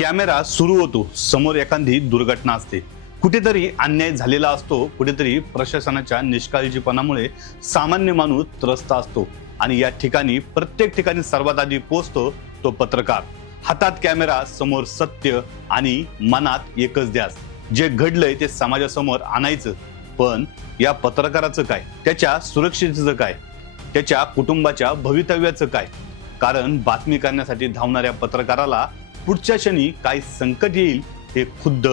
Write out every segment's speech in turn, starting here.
Camera सुरू होतो, समोर एखादी दुर्घटना असते, कुठेतरी अन्याय झालेला असतो, कुठेतरी प्रशासनाच्या निष्काळजीपणामुळे सामान्य माणूस त्रस्त असतो आणि या ठिकाणी प्रत्येक ठिकाणी सर्वात आधी पोहोचतो तो पत्रकार. हातात कॅमेरा, समोर सत्य आणि मनात एकच ध्यास. जे घडलंय ते समाजासमोर आणायचं. पण या पत्रकाराचं काय? त्याच्या सुरक्षेचं काय? त्याच्या कुटुंबाच्या भवितव्याचं काय? कारण बातमी करण्यासाठी धावणाऱ्या पत्रकाराला पुढच्या क्षणी काय संकट येईल हे खुद्द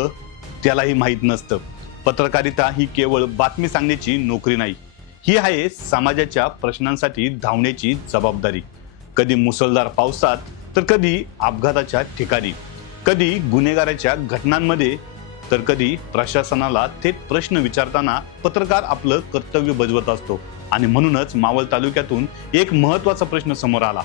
त्यालाही माहीत नसतं. पत्रकारिता ही केवळ बातमी सांगण्याची नोकरी नाही, ही आहे समाजाच्या प्रश्नांसाठी धावण्याची जबाबदारी. कधी मुसळधार पावसात, तर कधी अपघाताच्या ठिकाणी, कधी गुन्हेगाराच्या घटनांमध्ये, तर कधी प्रशासनाला थेट प्रश्न विचारताना पत्रकार आपलं कर्तव्य बजावत असतो. आणि म्हणूनच मावळ तालुक्यातून एक महत्त्वाचा प्रश्न समोर आला: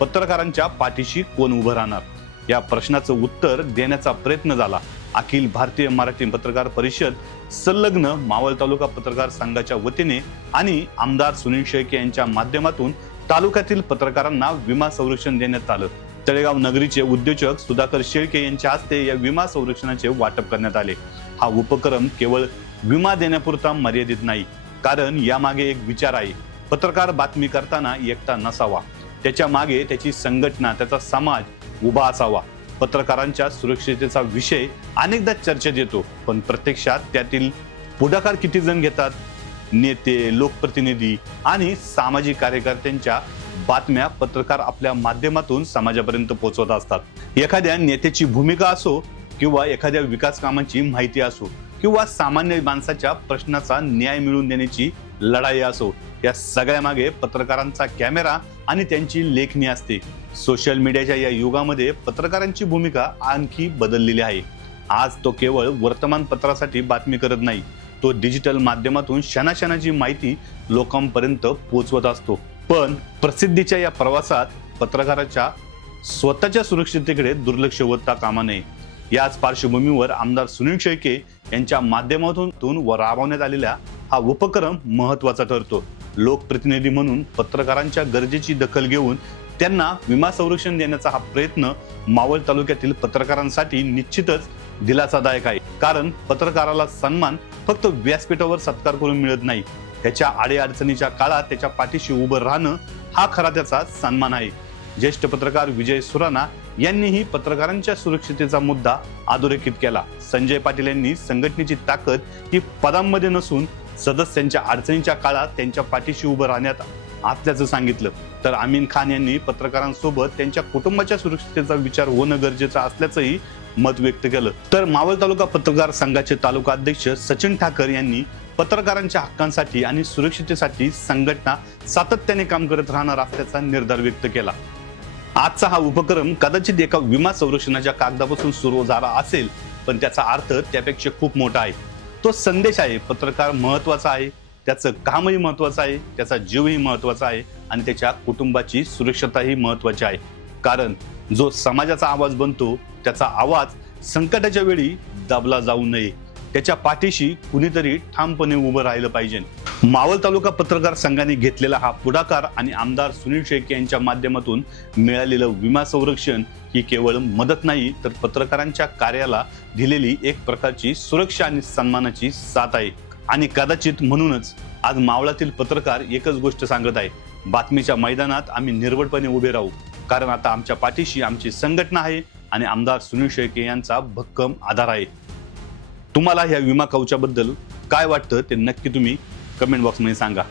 पत्रकारांच्या पाठीशी कोण उभं राहणार? या प्रश्नाचं उत्तर देण्याचा प्रयत्न झाला. अखिल भारतीय मराठी पत्रकार परिषद संलग्न मावळ तालुका पत्रकार संघाच्या वतीने आणि आमदार सुनील शेळके यांच्या माध्यमातून तालुक्यातील पत्रकारांना विमा संरक्षण देण्यात आलं. तळेगाव नगरीचे उद्योजक सुधाकर शेळके यांच्या हस्ते या विमा संरक्षणाचे वाटप करण्यात आले. हा उपक्रम केवळ विमा देण्यापुरता मर्यादित नाही, कारण यामागे एक विचार आहे. पत्रकार बातमी करताना एकटा नसावा, त्याच्या मागे त्याची संघटना, त्याचा समाज उभा असावा. पत्रकारांच्या सुरक्षिततेचा विषय अनेकदा चर्चेत येतो, पण प्रत्यक्षात त्यातील पुढाकार किती जण घेतात? नेते, लोकप्रतिनिधी आणि सामाजिक कार्यकर्त्यांच्या बातम्या पत्रकार आपल्या माध्यमातून समाजापर्यंत पोहोचवत असतात. एखाद्या नेत्याची भूमिका असो, किंवा एखाद्या विकास कामाची माहिती असो, किंवा सामान्य माणसाच्या प्रश्नाचा न्याय मिळवून देण्याची लढाई असो, या सगळ्या मागे पत्रकारांचा कॅमेरा आणि त्यांची लेखणी असते. सोशल मीडियाच्या या युगामध्ये पत्रकारांची भूमिका आणखी बदललेली आहे. आज तो केवळ वर्तमानपत्रासाठी बातमी करत नाही, तो डिजिटल माध्यमातून क्षणाक्षणाची माहिती लोकांपर्यंत पोहोचवत असतो. पण प्रसिद्धीच्या या प्रवासात पत्रकाराच्या स्वतःच्या सुरक्षिततेकडे दुर्लक्ष होता कामा नये. याच पार्श्वभूमीवर आमदार सुनील शेळके यांच्या माध्यमातून राबवण्यात आलेला हा उपक्रम महत्त्वाचा ठरतो. लोकप्रतिनिधी म्हणून पत्रकारांच्या गरजेची दखल घेऊन त्यांना विमा संरक्षण देण्याचा हा प्रयत्न मावळ तालुक्यातील पत्रकारांसाठी निश्चितच दिलासादायक आहे. कारण पत्रकाराला सन्मान फक्त व्यासपीठावर सत्कार करून मिळत नाही, त्याच्या अडीअडचणीच्या काळात त्याच्या पाठीशी उभं राहणं हा खरा त्याचा सन्मान आहे. ज्येष्ठ पत्रकार विजय सुराणा यांनीही पत्रकारांच्या सुरक्षिततेचा मुद्दा अधोरेखित केला. संजय पाटील यांनी संघटनेची ताकद ही पदांमध्ये नसून सदस्यांच्या अडचणीच्या काळात त्यांच्या पाठीशी उभं राहण्यात असल्याचं सांगितलं. तर अमीन खान यांनी पत्रकारांसोबत त्यांच्या कुटुंबाच्या सुरक्षिततेचा विचार होणं गरजेचं असल्याचंही मत व्यक्त केलं. तर मावळ तालुका पत्रकार संघाचे तालुका अध्यक्ष सचिन ठाकर यांनी पत्रकारांच्या हक्कांसाठी आणि सुरक्षिततेसाठी संघटना सातत्याने काम करत राहणार असल्याचा निर्धार व्यक्त केला. आजचा हा उपक्रम कदाचित एका विमा संरक्षणाच्या कागदापासून सुरू झाला असेल, पण त्याचा अर्थ त्यापेक्षा खूप मोठा आहे. तो संदेश आहे: पत्रकार महत्वाचा आहे, त्याचं कामही महत्वाचं आहे, त्याचा जीवही महत्वाचा आहे आणि त्याच्या कुटुंबाची सुरक्षताही महत्वाची आहे. कारण जो समाजाचा आवाज बनतो, त्याचा आवाज संकटाच्या वेळी दाबला जाऊ नये, त्याच्या पाठीशी कुणीतरी ठामपणे उभं राहिलं पाहिजे. मावळ तालुका पत्रकार संघाने घेतलेला हा पुढाकार आणि आमदार सुनील शेळके यांच्या माध्यमातून मिळालेलं विमा संरक्षण ही केवळ मदत नाही, तर पत्रकारांच्या कार्याला दिलेली एक प्रकारची सुरक्षा आणि सन्मानाची साथ आहे. आणि कदाचित म्हणूनच आज मावळातील पत्रकार एकच गोष्ट सांगत आहे: बातमीच्या मैदानात आम्ही निर्भयपणे उभे राहू, कारण आता आमच्या पाठीशी आमची संघटना आहे आणि आमदार सुनील शेळके यांचा भक्कम आधार आहे. तुम्हाला या विमा कवचाबद्दल काय वाटतं ते नक्की तुम्ही कमेंट बॉक्समध्ये सांगा.